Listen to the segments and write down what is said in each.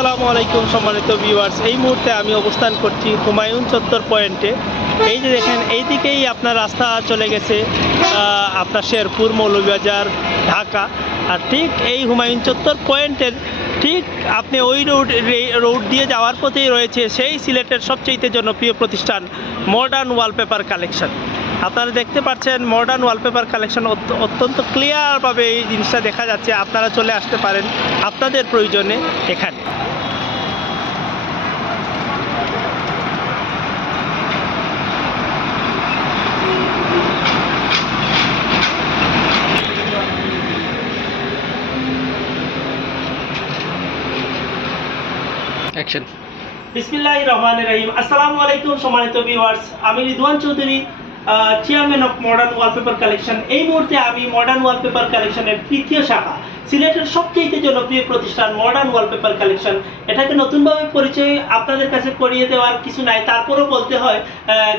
আসসালামু আলাইকুম সম্মানিত ভিউয়ার্স, এই মুহূর্তে আমি অবস্থান করছি হুমায়ুন চত্বর পয়েন্টে। এই যে দেখেন, এই দিকেই আপনার রাস্তা চলে গেছে আপনার শেরপুর, মৌলভীবাজার, ঢাকা। আর ঠিক এই হুমায়ুন চত্বর পয়েন্টের ঠিক আপনি ওই রোড দিয়ে যাওয়ার পথেই রয়েছে সেই সিলেটের সবচেয়ে জনপ্রিয় প্রতিষ্ঠান মডার্ন ওয়ালপেপার কালেকশন। আপনারা দেখতে পাচ্ছেন মডার্ন ওয়ালপেপার কালেকশন অত্যন্ত ক্লিয়ারভাবে এই জিনিসটা দেখা যাচ্ছে। আপনারা চলে আসতে পারেন আপনাদের প্রয়োজনে এখানে। অ্যাকশন। বিসমিল্লাহির রহমানির রহিম। আসসালামু আলাইকুম সম্মানিত ভিউয়ার্স, আমি Ridwan Chowdhury, chairman of modern wallpaper collection. এই মুহূর্তে আমি মডার্ন ওয়ালপেপার কালেকশনের তৃতীয় শাখা, সিলেটের সবচেয়ে জনপ্রিয় প্রতিষ্ঠান মডার্ন ওয়ালপেপার কালেকশন, এটাকে নতুনভাবে পরিচয় আপনাদের কাছে করিয়ে দেওয়ার কিছু নাই, তারপরেও বলতে হয়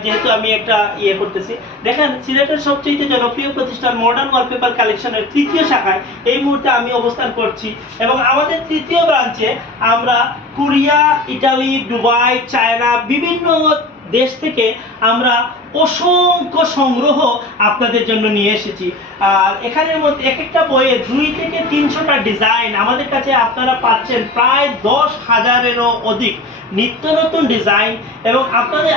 যেহেতু আমি একটা করতেছি। দেখেন, সিলেটের সবচেয়ে জনপ্রিয় প্রতিষ্ঠান মডার্ন ওয়ালপেপার কালেকশনের তৃতীয় শাখায় এই মুহূর্তে আমি অবস্থান করছি এবং আমাদের তৃতীয় ব্রাঞ্চে আমরা কোরিয়া, ইটালি, দুবাই, চায়না, বিভিন্ন দেশ থেকে আমরা অসংখ্য সংগ্রহ আপনাদের জন্য নিয়ে এসেছি। আর এখানের মধ্যে এক একটা বইয়ে 2 থেকে 300টা ডিজাইন আমাদের কাছে আপনারা পাচ্ছেন, প্রায় 10,000-এরও অধিক নিত্য নতুন ডিজাইন। এবং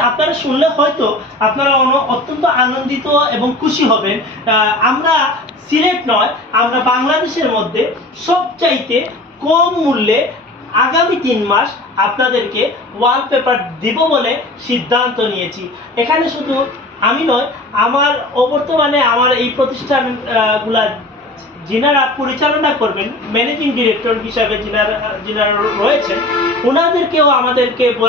আপনারা শুনলে হয়তো আপনারা অত্যন্ত আনন্দিত এবং খুশি হবেন। আমরা সিলেট নয়, আমরা বাংলাদেশের মধ্যে সবচাইতে কম মূল্যে আগামী 3 মাস আপনাদেরকে ওয়ালপেপার দিব বলে সিদ্ধান্ত নিয়েছি। এখানে শুধু আমি নয়, আমার বর্তমানে আমার এই প্রতিষ্ঠানগুলা যিনারা পরিচালনা করবেন, ম্যানেজিং ডিরেক্টর হিসাবে যিনারা রয়েছেন, ওনাদেরকেও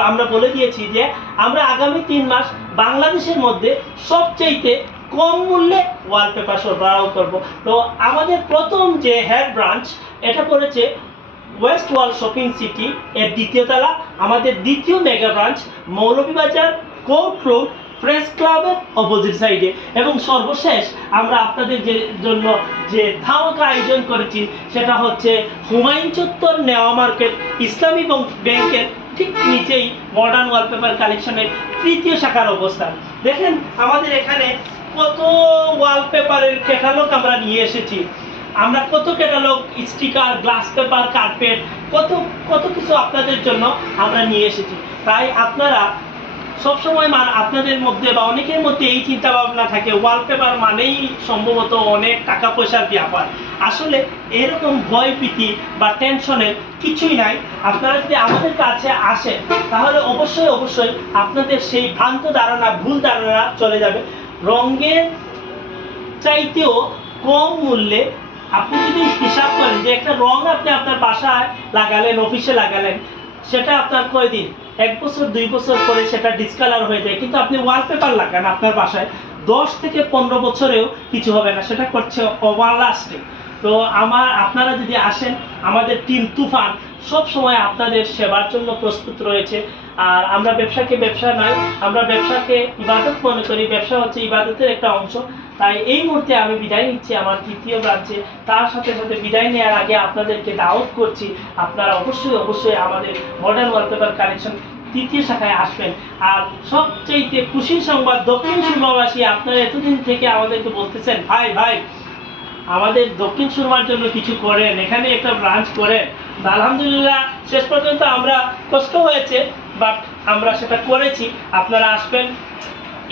আমরা বলে দিয়েছি যে আমরা আগামী 3 মাস বাংলাদেশের মধ্যে সবচাইতে কম মূল্যে ওয়ালপেপার সরবরাহ করব। তো আমাদের প্রথম যে হেড ব্রাঞ্চ, এটা পড়েছে ওয়েস্ট ওয়াল শপিং সিটি এর 2য় তলা। আমাদের দ্বিতীয় mega branch Moulvibazar court road press ক্লাবের অপোজিট সাইডে। এবং সর্বশেষ আমরা আপনাদের জন্য যে ধামাকা আয়োজন করেছি সেটা হচ্ছে হুমায়ুন চত্বর নেওয়া মার্কেট ইসলামী ব্যাংকের ঠিক নিচেই মডার্ন ওয়ালপেপার কালেকশনের তৃতীয় শাখার অবস্থান। দেখেন, আমাদের এখানে কত ওয়ালপেপারের ক্যাটালগ আমরা নিয়ে এসেছি। আমরা কত catalogue, sticker, glass paper, carpet, কত কিছু আপনাদের জন্য আমরা নিয়ে এসেছি। তাই আপনারা সবসময় আপনাদের মধ্যে বা অনেকের মধ্যে এই চিন্তা ভাবনা থাকে ওয়ালপেপার মানেই সম্ভবত অনেক টাকা পয়সার ব্যাপার। আসলে এরকম ভয় ভীতি বা টেনশনের কিছুই নাই। আপনারা যদি আমাদের কাছে আসেন তাহলে অবশ্যই আপনাদের সেই ভ্রান্ত ধারণা, ভুল ধারণা চলে যাবে। রঙের চাইতেও কম মূল্যে আপনি যদি হিসাব করেন যে একটা রং আপনি আপনার বাসায় লাগালেন, অফিসে লাগালেন, সেটা আপনার কয়দিন, 1 বছর 2 বছর পরে সেটা ডিসকালার হয়ে যায়। কিন্তু আপনি ওয়ালপেপার লাগান আপনার বাসায় 10 থেকে 15 বছরেও কিছু হবে না, সেটা করছে ওভার লাস্টিং। তো আপনারা যদি আসেন, আমাদের টিম তুফান সব সময় আপনাদের সেবার জন্য প্রস্তুত রয়েছে। আর আমরা ব্যবসাকে ব্যবসা নয়, আমরা ব্যবসাকে ইবাদত মনে করি। ব্যবসা হচ্ছে ইবাদতের একটা অংশ। তাই এই মুহূর্তে আমি বিদায় নিচ্ছি আমার তৃতীয় ব্রাঞ্চে। তার সাথে বিদায় নেওয়ার আগে আপনাদেরকে দাওয়াত করছি, আপনারা অবশ্যই আমাদের মডার্ন ওয়ালপেপার কালেকশন তৃতীয় শাখায় আসবেন। আর সবচেয়ে খুশির সংবাদ, দক্ষিণ সুরমাবাসী আপনারা এতদিন থেকে আমাদেরকে বলতেছেন ভাই আমাদের দক্ষিণ সুরমার জন্য কিছু করেন, এখানে একটা ব্রাঞ্চ করেন। আলহামদুলিল্লাহ, শেষ পর্যন্ত আমরা কষ্ট হয়েছে, বাট আমরা সেটা করেছি। আপনারা আসবেন,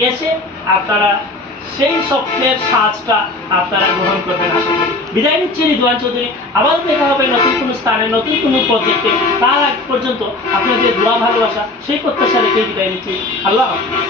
এসে আপনারা সেই স্বপ্নের সাজটা আপনারা গ্রহণ করবেন। আশা করি বিদায় নিচ্ছি রিদওয়ান চৌধুরী। আবার দেখা হবে নতুন কোনো স্থানে, নতুন কোনো প্রজেক্টে। তার আগ পর্যন্ত আপনাদের দোয়া ভালোবাসা সেই প্রত্যাশা রেখে বিদায় নিচ্ছি। আল্লাহ হাফেজ।